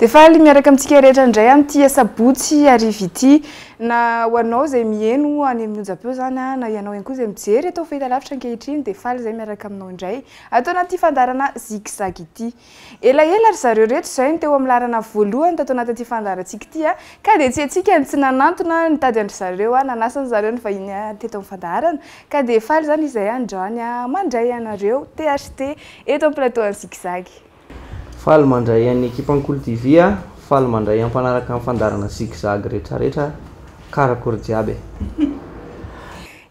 Defa miaraka amintsika rehetra indray amin'ity sabotsy arivo ity na ho anao izay mihaino any amin'ny onjam-peo zany na ianao ihany koa izay mijery atao fahita lavitra ankehitriny dia faly izay miaraka aminao indray atao anaty fandarana zigzag ity. Elaela ry zareo rehetra izay no teo amin'ny larana voalohany tato anaty fandarantsika ity ka dia tsy antsika ny tsy nanantona nitady andry zareo nanasany zareo ny vahiny teto amin'ny fandarana ka dia faly zany izay androany mandray anareo THT eto amin'ny plateau ny zigzag. Faly mandray an'ny ekipa Ankolo TV faly mandray ampanaraka amin'ny fandarana zigzag rehetrarehetra karakory jiaby.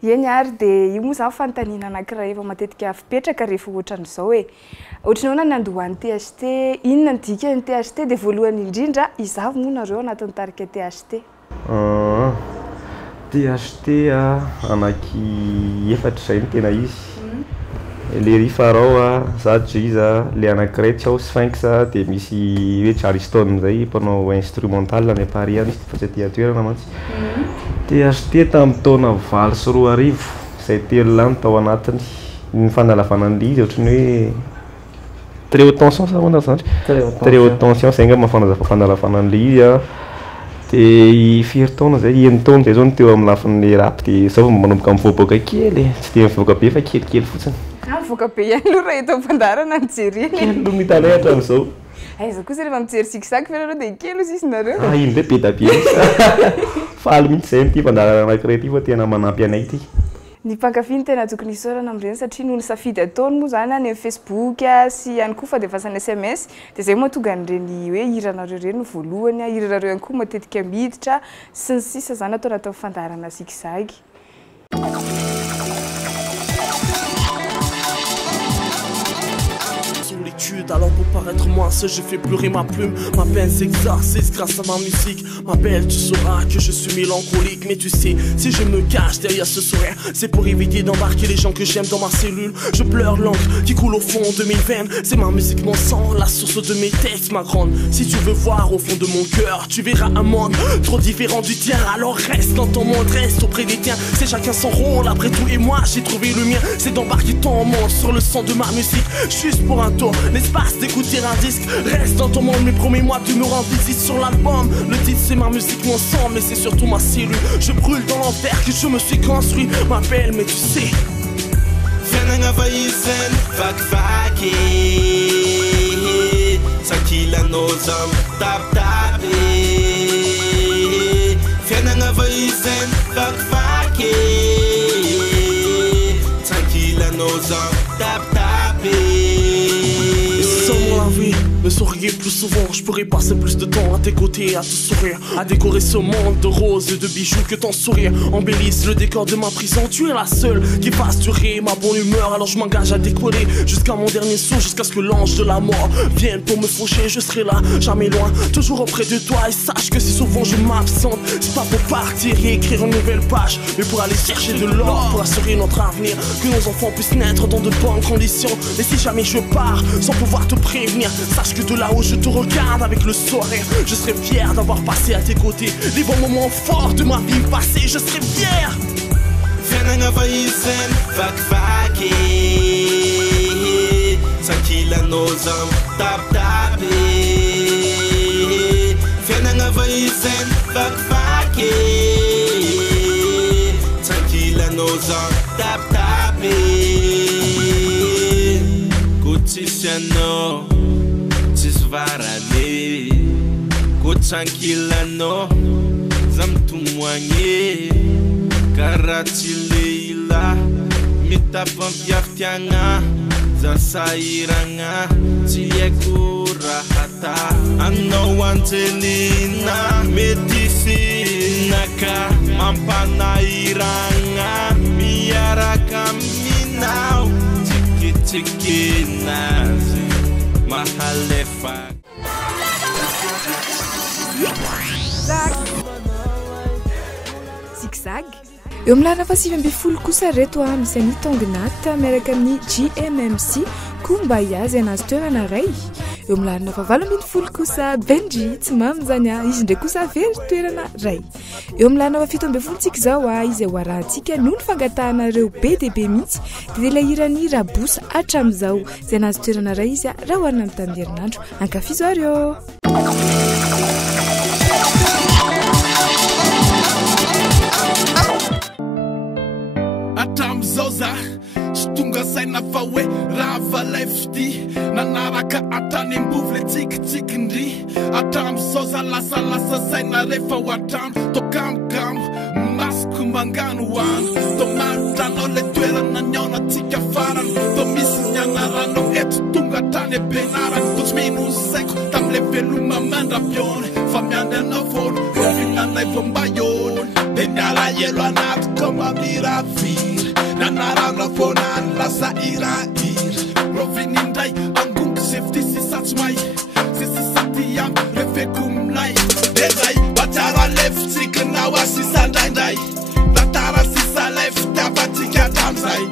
Eny ary dia io moa zany fanontaniana anankiray efa matetika fipetraka rehefa ohatran'izao hoe ohatran'ny ny andohan'ny THT inona ny dikany THT dia voalohany indrindra izavo moa nareo anatin'ny tarika THT. THT anaky efatra izay no tena izy. Le rifarao Zadjiza le anankiray tsy ao Sphinx dia misy hoe Charleston zay mpanao instrumental any Paris any izy fa tsy aty toerana mantsy. THT tamin'ny taona 20 izay telo lany tao anatiny ny fanalavana an'ilay izy ohatran'ny hoe très haute tension sa hoana zany très haute tension izay nga fanalavana an'ilay izy dia firy taona zay enina taona zay zao no teo amin'ny lafin'ilay rap dia zao manomboka mivoaboaka kely tsy dia mivoaka be fa kelikely fotsiny. Mivoaka be ihany aloha raha eto am-pandarana mijery eny. Kely aloha mitanay hatramin'izao. Aiza kosa rehefa mijery zigzag fa ianareo dia kely sisy nareo. Iny ndray be da be. Faly mihitsy izay n'ity fandarana anankiray ity fa tena manampy anay ity. Ny mpankafy ny tena tokony hisaorana amin'ireny satria noho ny safidy ataony moa zany any amin'ny Facebook sy ihany koa fandefasana SMS dia izay moa tonga n'ireny hoe hiranareo ireny no voalohany hiranareo ihany koa matetika miditra sy ny sisa zany atao anatin'ny fandarana zigzag. Alors pour paraître moins seul, je fais pleurer ma plume. Ma peine s'exorcise grâce à ma musique. Ma belle, tu sauras que je suis mélancolique. Mais tu sais, si je me cache derrière ce sourire, c'est pour éviter d'embarquer les gens que j'aime dans ma cellule. Je pleure l'encre qui coule au fond de mes veines. C'est ma musique, mon sang, la source de mes textes, ma grande. Si tu veux voir au fond de mon cœur, tu verras un monde trop différent du tien. Alors reste dans ton monde, reste auprès des tiens. C'est chacun son rôle, après tout, et moi j'ai trouvé le mien. C'est d'embarquer ton monde sur le son de ma musique. Juste pour un tour, l'espace d'écouter un disque. Reste dans ton monde mais promets-moi de me rendre visite sur l'album. Le titre c'est ma musique, mon sang, mais c'est surtout ma cellule. Je brûle dans l'enfer que je me suis construit. Ma belle, mais tu sais Fianana vaizan vakivaky Sakilanozam taptape Fianana vaizan vakivaky Sakilanozam taptape. Sans la vie me souriez plus souvent, je pourrais passer plus de temps à tes côtés, à te sourire, à décorer ce monde de roses et de bijoux que ton sourire embellisse le décor de ma prison. Tu es la seule qui fasse durer ma bonne humeur, alors je m'engage à décoller jusqu'à mon dernier souffle, jusqu'à ce que l'ange de la mort vienne pour me faucher. Je serai là, jamais loin, toujours auprès de toi, et sache que si souvent je m'absente, c'est pas pour partir et écrire une nouvelle page, mais pour aller chercher de l'or, pour assurer notre avenir, que nos enfants puissent naître dans de bonnes conditions. Et si jamais je pars sans pouvoir te prévenir, sache que de là où je te regarde avec le sourire, je serai fier d'avoir passé à tes côtés les bons moments forts de ma vie passée. Je serai fier. Fianana vaizan vakivaky Sakilanozam taptape Fianana vaizan vakivaky Sakilanozam taptape. Kotsisiano varane ko tranquilano zamtomoagne karaha tsy leila mitapampiafitiagna za sahiragna tsy haiko raha ta anao Angelina mety finaka mampanahiragna miaraka aminao tsikitsikinazy mahalefa. eo amin'ny lalana fa 20 kosa reto misy any Tongnat miaraka amin'ny GMMC Kumbayazy anazy toerana ray. Eo amin'ny lalana fa 20 kosa Benji Tsimam zany izy ndray kosa very toerana ray. Eo amin'ny lalana fa 17 tsika zao izy hoarahantsika noho ny fangatanareo be dia be mihitsy dia ilay hirany Rabosa hatramin'izao izay anazy toerana ray izy raha hoarina amin'ny tamin'ny herinandro ankafizo areo. Atamzoza stunga saina fawe rava lefty nanaraka atani mbuvle tik ndri atamzoza lasa saina refa watam to kam masku manganu wan to mantano le tuera na nyona tika faran to misnyana rano et tunga tane benaran to minu seko tam le veluma manda pion famianda no fon rovina na bombayon benala yelo anat koma mirafir nanarana fonan lasa irair rovinindai angung safety sisatsmai sisatiam refekum nai dezai batara left sikna wasisandai batara sisa left tabatika tamzai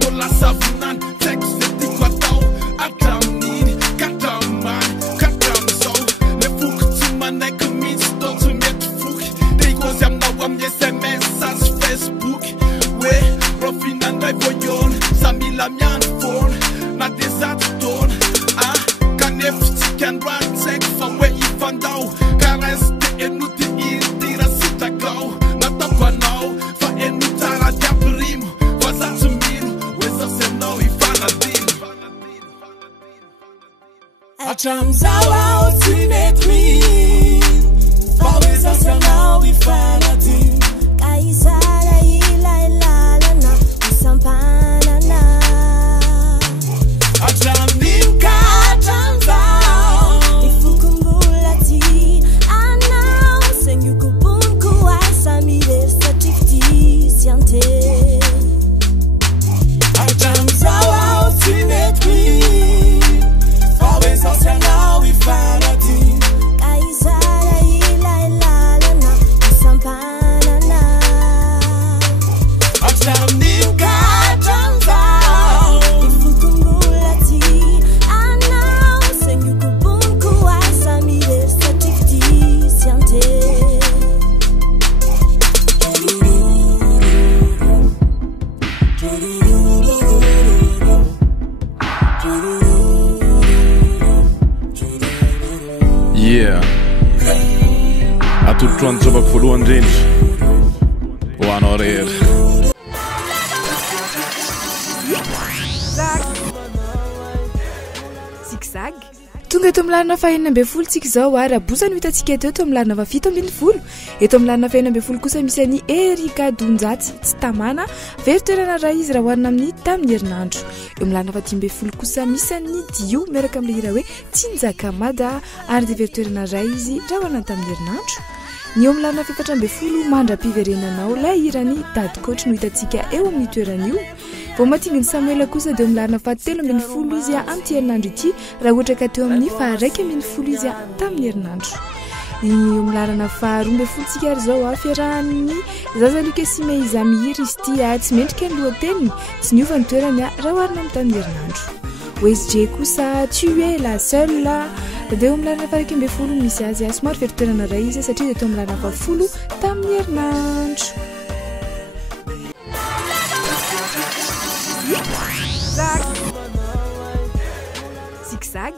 tola savunan text tikwatau atamni katamman katamso le funktimanek misto to met fuk they goes am now am SMS as Facebook we rofinandai voyon samila mian phone na desatton kan efti can run check from where you found out careste enuti irtira sitakau na tapwanau fa enutara diaprim wazatumin weza semno ifanadin Achamzawa ultimately always now ifanadin kaisara ilalalana usampanana Achamdim katamzao ifukumbulati ana senyukubun kuwaisa mire satifti siante Achamzawa ultimately always now ifanadin kaisara ilalalana usampanana Achamdim katamzao ifukumbulati ana senyukubun kuwaisa mire satifti siante Yeah. Atutron jobak voalohany indrindra ho anao rehetra. Zigzag tonga eto amin'ny lalana fa 40 tsika zao Rabosa no hitantsika eto amin'ny lalana fa 17 eto amin'ny lalana fa 40 kosa misy any Erika Donjatsy tsy tamana very toerana ray izy raha hoarina amin'ny tamin'ny herinandro. Eo amin'ny lalana fa 18 kosa misy any Dio miaraka amin'ny hira hoe Tsinjakamada ary dia very toerana ray izy raha hoarina tamin'ny herinandro. Ny eo amin'ny lalana fa 17 mandra-piverenanao ilay hirany Dad Coach no hitantsika eo amin'ny toerana io. Vao mahatinginy Samuel kosa dia eo amin'ny lalana fa 13 izy amin'ny herinandro ity raha ohatra ka teo amin'ny fa 9 izy tamin'ny herinandro. Eo amin'ny lalana fa 12 tsika ary zao fiarahan'ny zaza Lukesime izy mihiry izy ity tsy mendrika ny lohateniny tsy niova ny toerany raha hoarina amin'ny tamin'ny herinandro. OSJ kosa tu es la seule dia eo amin'ny lalana fa 12 misy azy somary very toerana ray izy satria dia teo amin'ny lalana fa 10 tamin'ny herinandro. Zigzag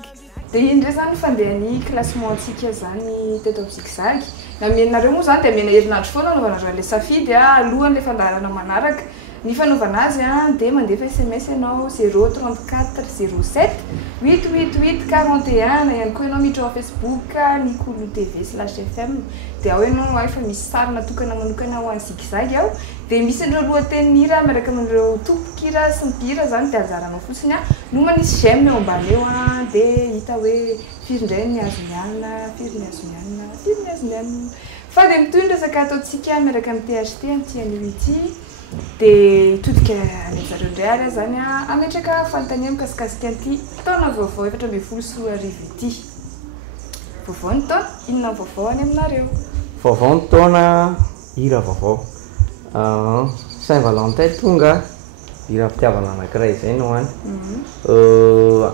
dia indray zany fandehan'ny classement antsika zany teto amin'ny zigzag na mienareo moa zany dia miena herinandro foana anaovanareo le safidy alohan'ilay fandaharana manaraka ny fanaovana azy dia mandefa SMS ianao 034 07 888 41 na ihany koa ianao miditra ao Facebook ny Kolo TV/FM dia ao ianao efa misy sary natokana manokana ho an'ny zigzag ao dia misy ireo lohatenin'hira miaraka amin'ireo tompon-kira sy ny mpihira zany dia azaranao fotsiny no manisy j'aime ao ambany eo dia hita hoe firy indray ny azoniana firy ny azoniana firy ny azoniana fa dia mitoy ny resaka ataontsika miaraka amin'ny THT amin'ity ity dia hitodika an'izareo indray ary zany ametraka fanontania mikasikasika an'ity taona vaovao 2024 sy roa arivo ity. Vaovao ny taona inona vaovao any aminareo? Vaovao ny taona hira vaovao Saint-Valentin tonga ira-pitiavana anankiray zay no any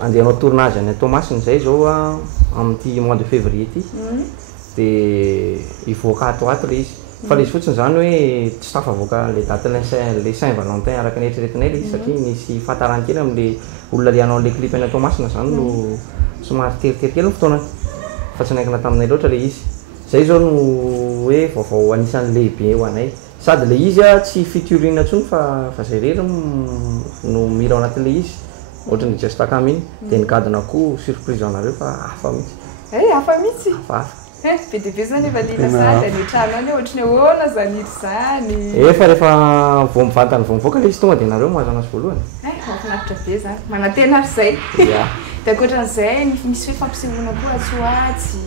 andehanao tournage any Thomasina zay zao amin'ity mois de février ty de ivoaka atoato le izy fa le izy fotsiny zany hoe tsy tafavoaka le date le Saint-Valentin araka ny eritreretinay le izy satria nisy fahatarany kely am'le olona lianao le clip any Thomasina zany no somary teritery kely ny fotoanany fa tsy naikina taminay loatra le izy zay zao no hoe vaovao anisan'ny lehibe ho anay sady le izy tsy featuring ntsony fa zay rery no mira ao anatin'le izy ohatrany just takamy iny de nigadina koa surprise anareo fa hafa mihitsy hafa mihitsy be de be zany efa lina sady any trano any ohatrany ahoana zany ito zany efa rehefa vao mivantany vao mivoaka le izy tonga de nareo mahazana azy voalohany mahafinaritra be zany manantena ary zay de ankoatran'izay misy hoe fampisehoana koa atsoatsy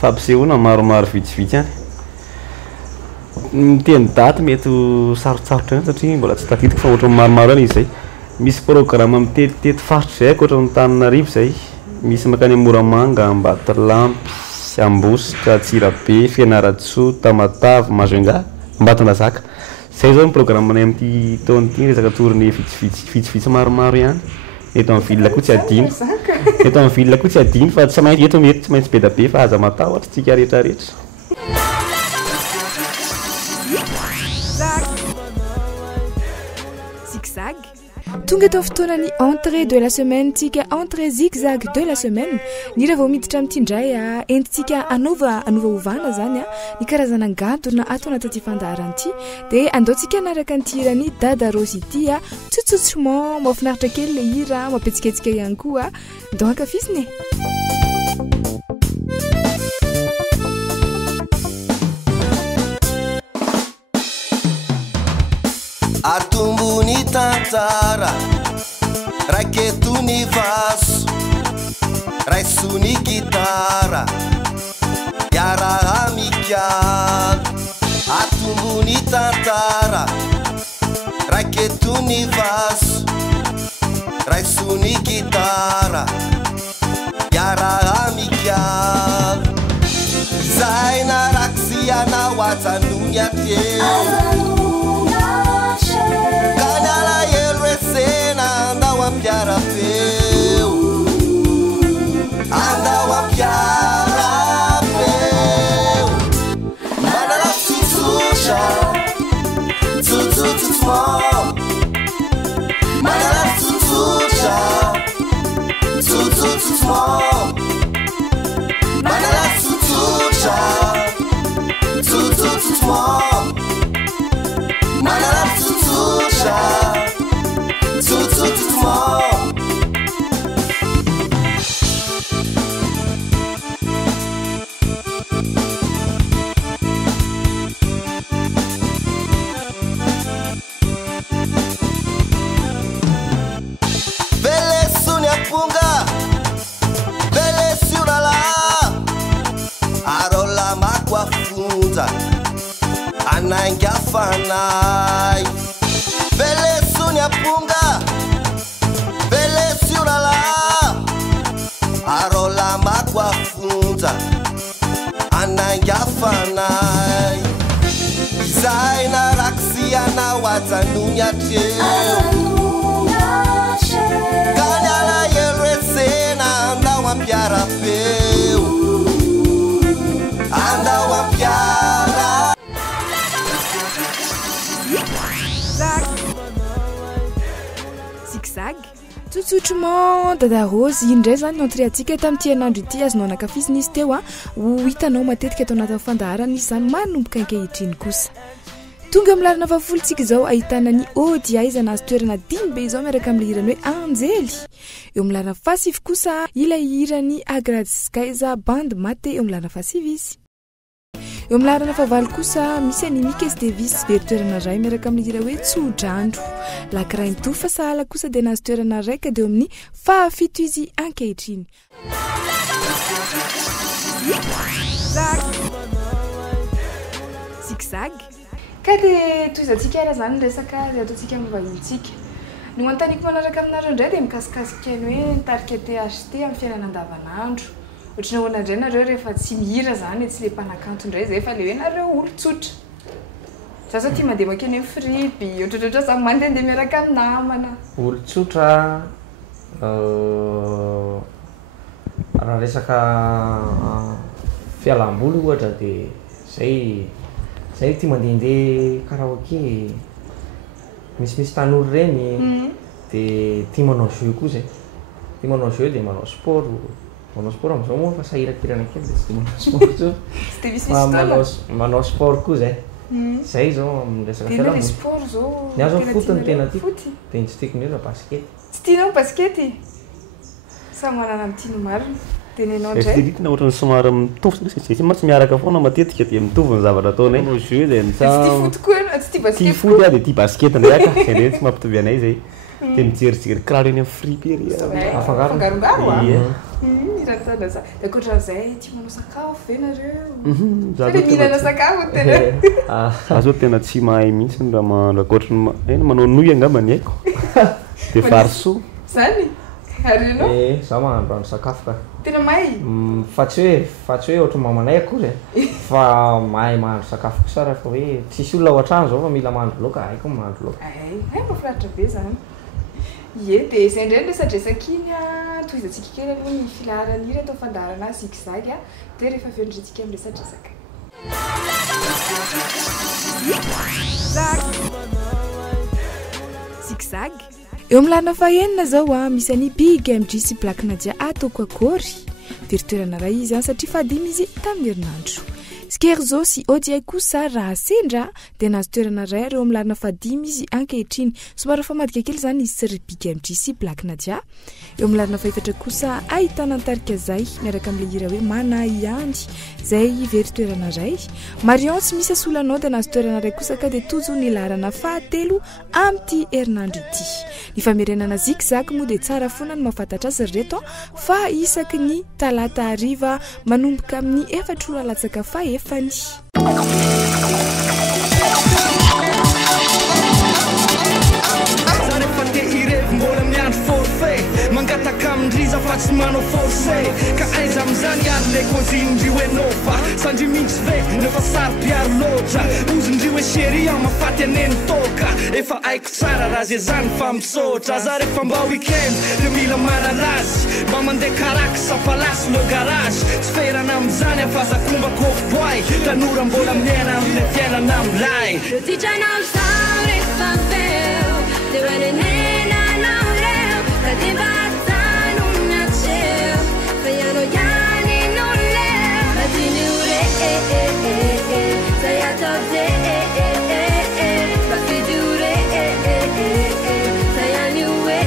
fampisehoana maromaro vitsivitsy any miteny daty mety sarotsarotra any satria mbola tsy tafidiko fa ohatrany maromaro any izy zay misy programme mitetitety faritra zay ohatrany Antananarivo zay misy makany Moramanga, Ambatolampy, Ambositra, Tsirabe, Fianaratsoa, Tamatave, Majunga, Ambatondrazaka. Zay zao ny programme anay amin'ity taona ity resaka tournée vitsivitsy maromaro ihany. Eto amin'ny ville koa tsy adino. Eto amin'ny ville koa tsy adino fa tsy maintsy eto mety tsy maintsy be da be fa aza matahotra tsika rehetrarehetra. Zigzag. Tonga tao fotoanany entrée de la semaine tsika entrée zigzag de la semaine ny raha vao miditra amin'itindray entintsika anova ovana zany ny karazana angadona ato anaty fandaharan'ity de andaontsika anaraka antirany Dada Rosy ity tsotsotsomon mahafinaritra kely le hira mapetsiketsika ihany koa ndao ankafisiny Atumbuni tantara Raketuni vaso Raisuni gitara Yara amical Atumbuni tantara Raketuni vaso Raisuni gitara Yara amical Zaina raksiana watanunya teu Canala Elresena andava a piara peu Andava a piara peu Manala tsutsusha Tsutsutsmo Manala tsutsusha Tsutsutsmo Manala tsutsusha Tsutsutsmo Manala tsutsusha Tsutsutmo Belesu nyapunga Belesu nala Arola makwa funza Ananga fanai Belesu nyapunga Belesu nala Arola makwa funza Ananga fanai Zaina raksiana watanunya teu Kanyala yelresena anda wampiara peu Anda wampiara Zigzag tsotsotromon Dada Rosy indray zany entrée atsika tamin'ity anandro ity azonao nakafisiny izy teo ho hitanao matetika atao anatin'ny fandaharana izy zany manomboka ankehitriny kosa tonga amin'ny lalana vafolontsika izao ahitana ny ody aizana azy toerana dimy be izao miaraka amin'ny hirany hoe Anjely eo amin'ny lalana fasivy kosa ilay hirany Agradskaiza bande mate eo amin'ny lalana fasivy izy eo amin'ny lalana fahavalo kosa misy any Mikes Davis very toerana ray miaraka amin'ny hira hoe Tsodrandro lakirainy to fa sahala kosa dia nazy toerana raika dia eo amin'ny fahafito izy ankehitriny Zigzag ka dia toizantsika ara zany resaka dia ataontsika amin'ny vahintsika no antaniko manaraka aminareo indray dia mikasikasika ny hoe nitarika THT amin'ny fiainana andavanandro ohatrany ahoana indray nareo rehefa tsy mihira zany tsy le mpanakanto indray zay fa le hoe nareo olo tsotra Sasa tia mandeha makeny amin'ny fripy ohatraohatra samy mandehandeha miaraka amin'ny namana olotsotra raha resaka fialam-boly ohatra dia zay tia mandehandeha karaoké misy tanora reny dia tia manao jeu koa zay tia manao jeu dia manao sport amin'izao moa fa sahirakirana kely dia tsy tia manao sport manao sport koa zay zao amin'ny resaka fialam-boly sport zao ny azo fotony tena tiako dia tsy tiako indrindra baskety tsy tianao baskety samy manana amin'ny tiany marina dia nenao ndray fitilitina ohatrany somary mitovy tsy matsy miaraka foana matetika dia mitovy ny zavatra ataonay manao jeu dia tsy tia foot koa tsy tia baskety tia foot dia tia baskety ndray aka zay ndray tsy mampitovy anay zay dia mijerijery kiraro eny amin'ny fripy ery afangarongaro iratana za dia ankoatran'izay tia manao sakafo ve nareo mihinana sakafo tena azo tena tsy mahay mihitsy raha ohatrany manao nouille angamba ny haiko dia farso zany ary ianao za mahandro rano sakafo ka tena mahay fa tsy hoe ohatry mamanay akory fa mahay mahandro sakafo ko sara fa hoe tsisy olona ao an-trano zao fa mila mahandro laoka haiko mahandro laoka mahafinaritra be zany ie dia izay indray resadresakiny tohizatsika kely aloha ny filaharany atao fandaharana zigzag dia rehefa avendritsika amin'ny resadresaka zigzag eo amin'ny lalana fahenina zao misy any big MG sy Black Nadia atoko akory diritoerana ray izy satria fadimy izy tamin'ny herinandro Skerzo sy Odiay kosa raha sendra dia nazo toerana ray ireo amin'ny lalana fadimy izy ankehitriny somary famadika kely zany izy sy big MG sy Black Nadia eo amin'ny lalana faefatra kosa ahitana antarika zay miaraka amin'ilay hira hoe manaiandy zay very toerana ray Marion sy misy asolanao dia nazo toerana ray kosa ka dia tojo ny laharana fahatelo amin'ity herinandro ity ny famerenana zigzag moa dia tsara foana ny mahafantatra azy reto fa isaky ny talata hariva manomboka amin'ny 4 latsaka fahefany mangataka amindriza fa tsy manao forcé ka aiza amin'izany ary le kozindry hoe nofa sandry mihitsy ve nefa sary-piaro loatra ozindry hoe chéri aho mafaty aneny toka efa aiko tsara raha zay zany fa misotra za rehefa mba weekend dia mila mananazy mba mandeha karaky sapalasy le garage tsy ferana amin'izany afazakomba kofboy tanora mbola miaina amile fiainana amilay Tijanao sao rehefa feo dia manenenanao reo ka dia batano natseo fa ianao ihany no leo matiny ore zay atao de mafidy ore zay ihany hoe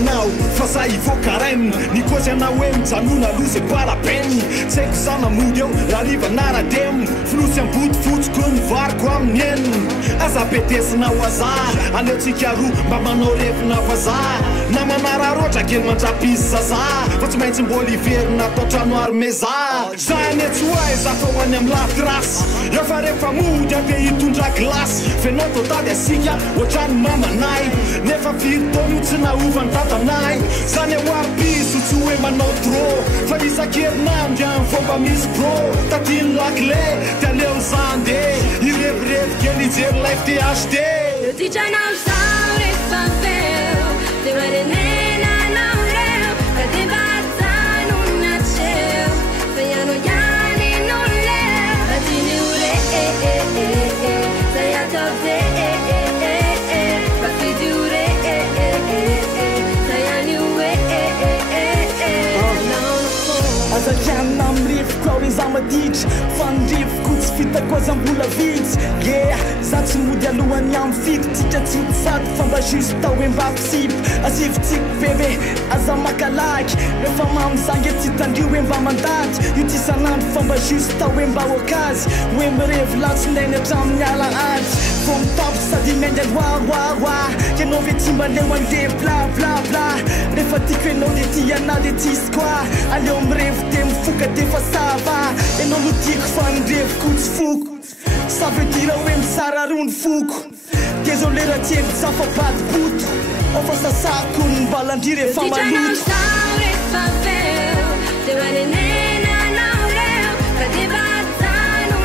anao fa za ivoaka rainy ny kozy anao hoe mijanona aloha zay pas la peine tsy haiko za namody eo raha riva narademo filosy ambody fotsiko mivariko amin'ny eniny aza betesinao azary aleotsika roa mba manao revina vazaha na manararoatra kely mandrapisy zaza fa tsy maintsy mbola iverina atao trano armeza za anetsy hoay za fa hoany amin'ny latrasy rehefa rehefa mody ade hitondra glasy fenao totady asika ohatrany mamanay nefa firytaono tsy naovany tatanay zany ahoarypiso tsy hoe manao tro fa isan-kerinandro amin'ny fomba misy bro tatiny lakle dia aleo zande irevirevy kely ijery life THD Tijanao sao rehefa feo dia manenenanao reo ka dia batano natseo fa ianao ihany no leo matiny ore zay atao de mafidy ore zay ihany hoe azakianina amirivoka hoe za maditra fa nirivoko tsy fitako azam-bola vitsy za tsy mody alohany amin'ny fito tika tsy mitsady fa mba juste tao hoe mba pisipy asivotsiko bebe aza makalaky rehefa mamizangy tsy tandrio hoe mba mandady io ty sanandro fa mba juste tao hoe mba okazy hoe mirevy latsindainy hatramin'ny ala ady vo mitapy sady maindy aloaroaroa ianao ve tsy mba leo andeha blablabla rehefa tiako ianao le ty ana le tsisy koa aleo mirevy de mifoka de fa sava ianao no tiako fa nireviko tsy foko ça veut dire hoe misara rony foko désolé raha tsy evy zafabady poto ofa sasako ny mbalandry rehefa Tijanao sao rehefa feo dia manenenanao reo ka dia batano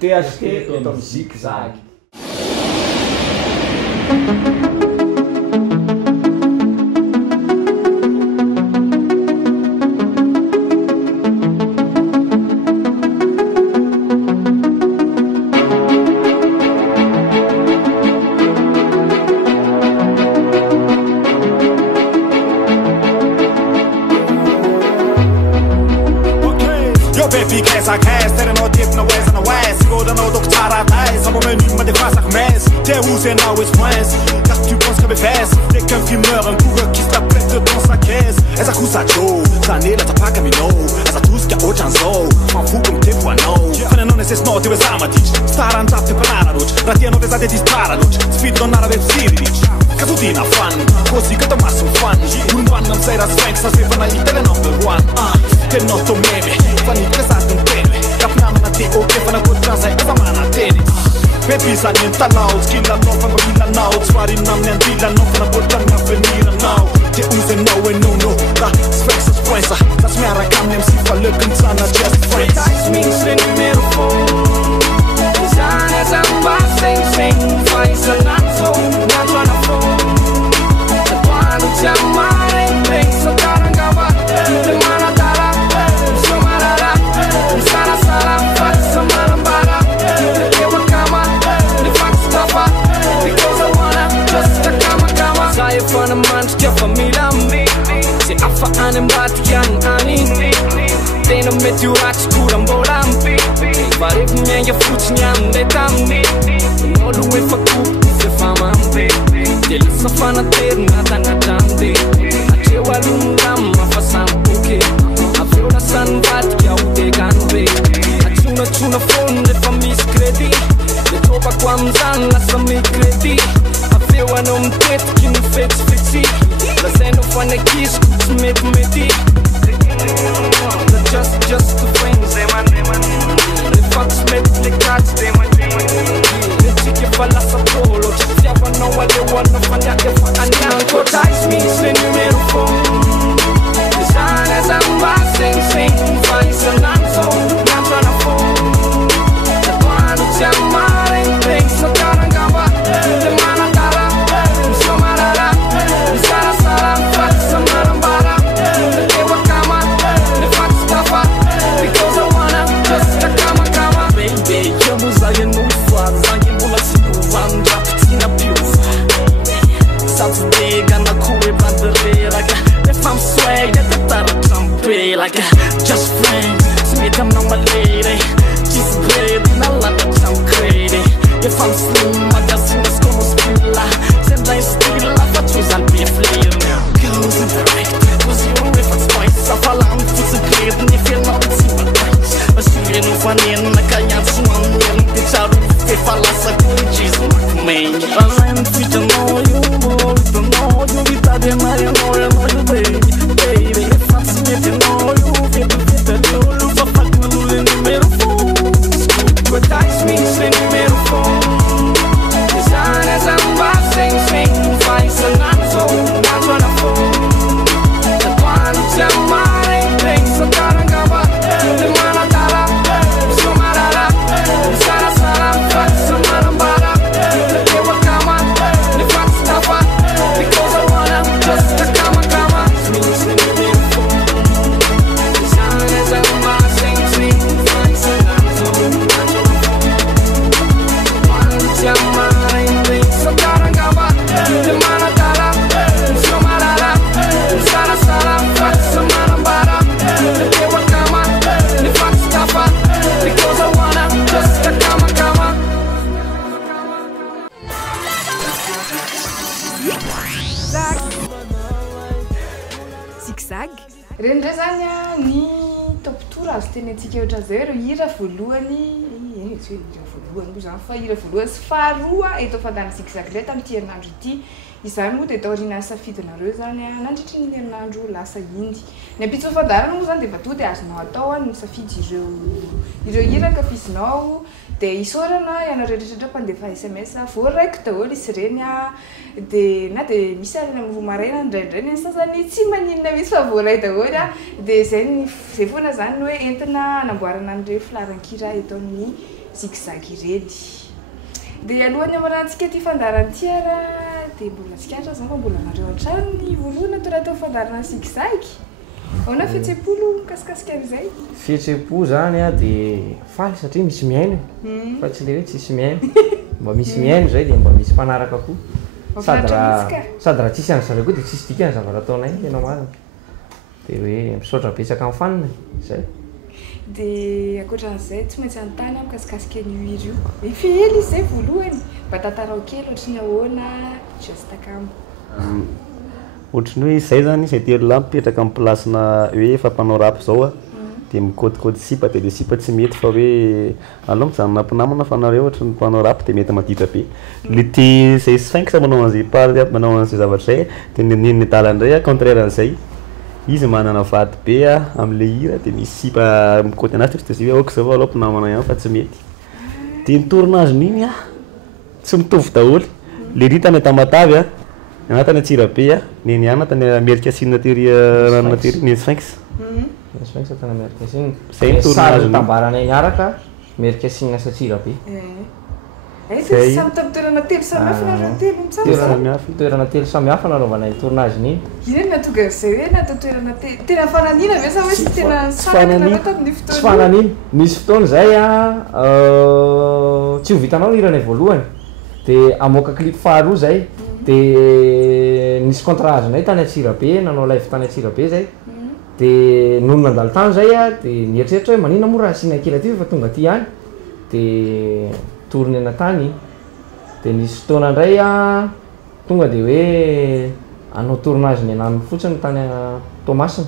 THT eto amin'ny zigzag. Now it's France, car tu penses qu'à mes fesses dès qu'un film meurt, un coureur qui se la pète dans sa caisse. Essa kusacho, sanela tapaka mino, essa tuska ochanzo, fan fu comme te fuano. Fane non es snoti ve samatić, staran zapte panararuć, ratijano vezate ti stararuć, speed non nara web sirilić. Kazutina fan, così che tomassi un fan, un ban nam sei rasvenk, sa se fana itele number one. Te noto meme, fani pesat un teme, kapnam na te o ke fana kutransa esa mana teni. Bebisan inte laut, killar nån från bilen out. Svarin namnen bilen, nån från bortan jag förnirar now. Det usen no, da svexas fuenza. Da smära kamnem sifa löken sana just friends. Tais minste numero phone. Sana samba sing, faz a lanzo, na na phone. Da quando chiamare, penso carangaba, de mana tara, somarara, sana sala, fazza marambara. Because I wanna just a kama Saya fana manch kia familja mi Se afa anem bat yang ani tena mety ho ratsy korambola ampepe fa rehefa miainga fotsiny amin'ilay taminy olo efa kopo izy efa mampepe de lasa fanaterina tanatrande atreo alomolamo mafasampoke aveo lasany vadika hotekany be atsonatsona fony rehefa misy kredi le tobako amin'izany lasa mikredi aveo anao mitetiky ny fetsifetsiky lazainao fanakisiko tsy metimety just the friends le fatsy mety le katsy le tsika efa lasa polo tsy fitiavanao aleoanao faniaka efa aniankotais misy le numero phone zany azamba segnsegny fa isan'andro zao miandro ana phone atoano tsy amaregniregny sakarangamba le manatara misomarara misarasara mifatsy samarambara le wakama le fatsy tafa because I wanna just takama baby kamo zagen'olo fary zagny mbola tsy ovandrapo tsy napiova satodega na koe bandereraka rehefa miswega tataratra mipelaka just friends tsy mety aminao malere tsisy bredy na latatra mikredy efa mislim magasinasy komo stila sendray stila fa tsy ozany be flirina goes in direct cause you efa tsy paisa fa lamy fotsy bredy ny fianao tsy matais asyrenao fanenina kagnatso amin'eriny de tsaro efa lasa koe jizy makomegny alainy fitanao io molitanao io vitadenay anao anao io baby efa tsy mety anao io vetivitaliolo fa faknalo le numero phone kotais misy le numero phone zany azamba segnsegny fa isan'andro zao miandro ana phone atoano tsy amaregniregny sakarangamba le manatara misomarara misarasara mifatsy samarambara le wakama le fatsy tafa because I wanna just takamakama misy le numero phone zany azamba segnsegny fa isan'andro zao miandro ana phone atoano tsy amaregniregny sakarangamba le manatara misomarara misarasara mifatsy samarambara le wakama le fatsy tafa because I wanna just takamakama zigzag reny ndray zany a ny topotora azo teny antsika ohatra zay reo hira voalohany tsy hoe hira voalohany moa zany fa hira voalohany sy faharoa eto fandana zigzag ndray tamin'ity herinandro ity izany moa de tao aorianany safidinareo zany a nandritry ny herinandro lasa indy ny ampitso fandarana moa zany de efa to de azonao atao a ny misafidy ireo hira kafizinao de isorana ianao rehetrarehetra mpandefa SMS voaraiko daholo izy reny a de na de misy arina mivo maraina ndraindray ny sasany tsy maninona misy fa voaray daholo a de zay foana zany ny hoe entina anamboarana an'ireo filaran-kira eto amin'ny zigzag ireny de alohany amarantsika ty fandaranty ara de mbola tsikatra zany fa mbola nareo an-trano ny voalohana tora tao fandarana zigzag aona fihetsem-polo mikasikasika an'izay fihetsem-po zany a de faly satria misy miaino fa tsy le hoe tsisy miaino mba misy miaino zay de mba misy mpanaraka koa sady raha tsisy any zareo koa de tsisy dikany zavatra ataonay ianao marina de hoe misaotra betsaka amin'ny fanina zay de akoatran'izay tsy maintsy anontany a mikasikasika ny hira io efehely izy zay voalohany mba tantarao kely ohatry ny ahoana just takamo ohatrany hoe zay zany zay telo lahy mipetraka amin'ny plasina hoe efa mpanao rap zao a de mikôtikôty sipa de le sipa tsy mety fa hoe alao mijanona mpinamana fa nareo ohatry ny mpanao rap de mety maditra be le ty zay sphinx manao an'izay part manao an'izay zavatra zay de nen'ny adala indray a contraire an'izay izy manana vady be a am'le hira de misy sipa mikôty anazy de zay hoe zao alao mpinamana ihany fa tsy mety de ny tournage n'iny a tsy mitovy daholo le ritany atamatavy a anatany atsirabe a neny anatany Amerika signature natery ny sphinx sphinx atana Amerika signa zay ny tournage tambaranay niaraka Amerika signa satsirabe Zay samy toerana telo samihafa nareo telo toerana telo samihafa nanaovanay tournage n'iny iny natonga zay hoe natao toerana tena fananina ve sa hoe sy tena sanana tamin'ny fotoana tsy fananina misy fotoana zay a tsy ho vitanao hiranay voalohany de amoaka clip faharoa zay de nisy contrat azonay tany Atsirabe nanao live tany Atsirabe zay dia noho nandalo tany zay a dia nieritreritra hoe manina moa raha asiana kely aty fa tonga aty hany dia torony ena tany dia nisy fotoana indray a tonga dia hoe anao tournage ny anaminy fotsiny tany Tomasina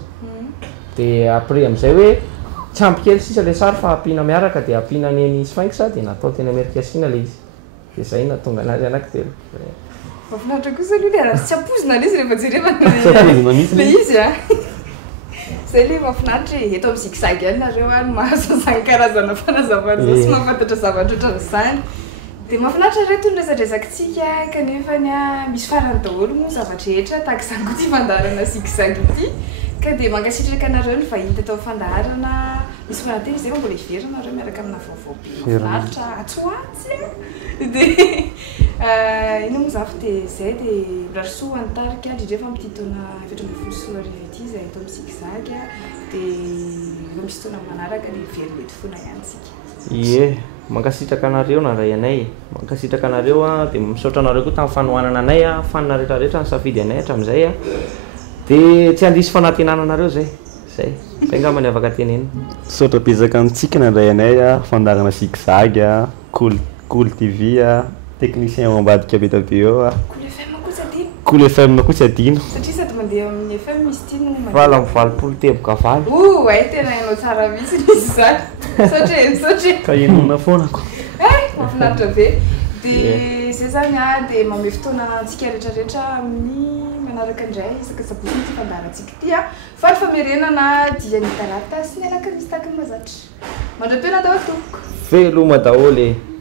dia après amin'izay hoe tsy ampy kely sisa le sary fa ampiana miaraka dia ampiana neny Sphinx dia natao teny Amerika Asina le izy dia zay natonga anazy anankitelo. Mahafinaritra kosa aloha le araha tsy ampozina le izy rehefa jerevana le izy a zay le mahafinaritra eto amin'ny zigzag ihany nareo any mahazo zany karazana fanazavana zao sy mahafantatra zavatra ohatran'izany dia mahafinaritra reto ny resadresakitsika kanefany a misy farany daholo moa zavatra rehetra tahaka izany koa ty fandaharana zigzag ity ka dia mankasitraka anareo ny vahiny teto amin'ny fandaharana misy fanateny zay mbola hiverina nareo miaraka amina vaovao be mahafinaritra atsoatsy a ino moa zafy dia zay dia mirarosoa anytarika indrindra fa amity taona efatra amby folo sy roa arivo ity zay eto amin'ny zigzag dia efa misy taona manaraka dia very mety foana ihany tsika. Ie, mankasitraka anareo naray anay mankasitraka anareo a dia misaotra anareo koa tamin'ny fanohanana anay a fanina rehetrarehetra ny safidy anay hatramin'izay a dia tsy handisy fanantenana anareo zay angambany afaka tenena. Misaotra betsaka amintsika naray anay a fandarana zigzag a Cool TV a technicien ao ambadika be tabe ao a Cool FM koa tsy adino satria sady mandeha amin'ny FM misy ty no vala amin'ny valopolo teboka valy ay tena hainao tsara misy izy zany saotra ka enona foanako mahafinaritra be dia zay zany a dia manome fotoana antsika rehetrarehetra amin'ny manaraka indray isaka sabotsy ty fandaharantsika ty a fa ny famerenana dia ny talata sy ny alakamisy tahaka ny mazatra mandram-pena daholo tompoko veloma daholo e.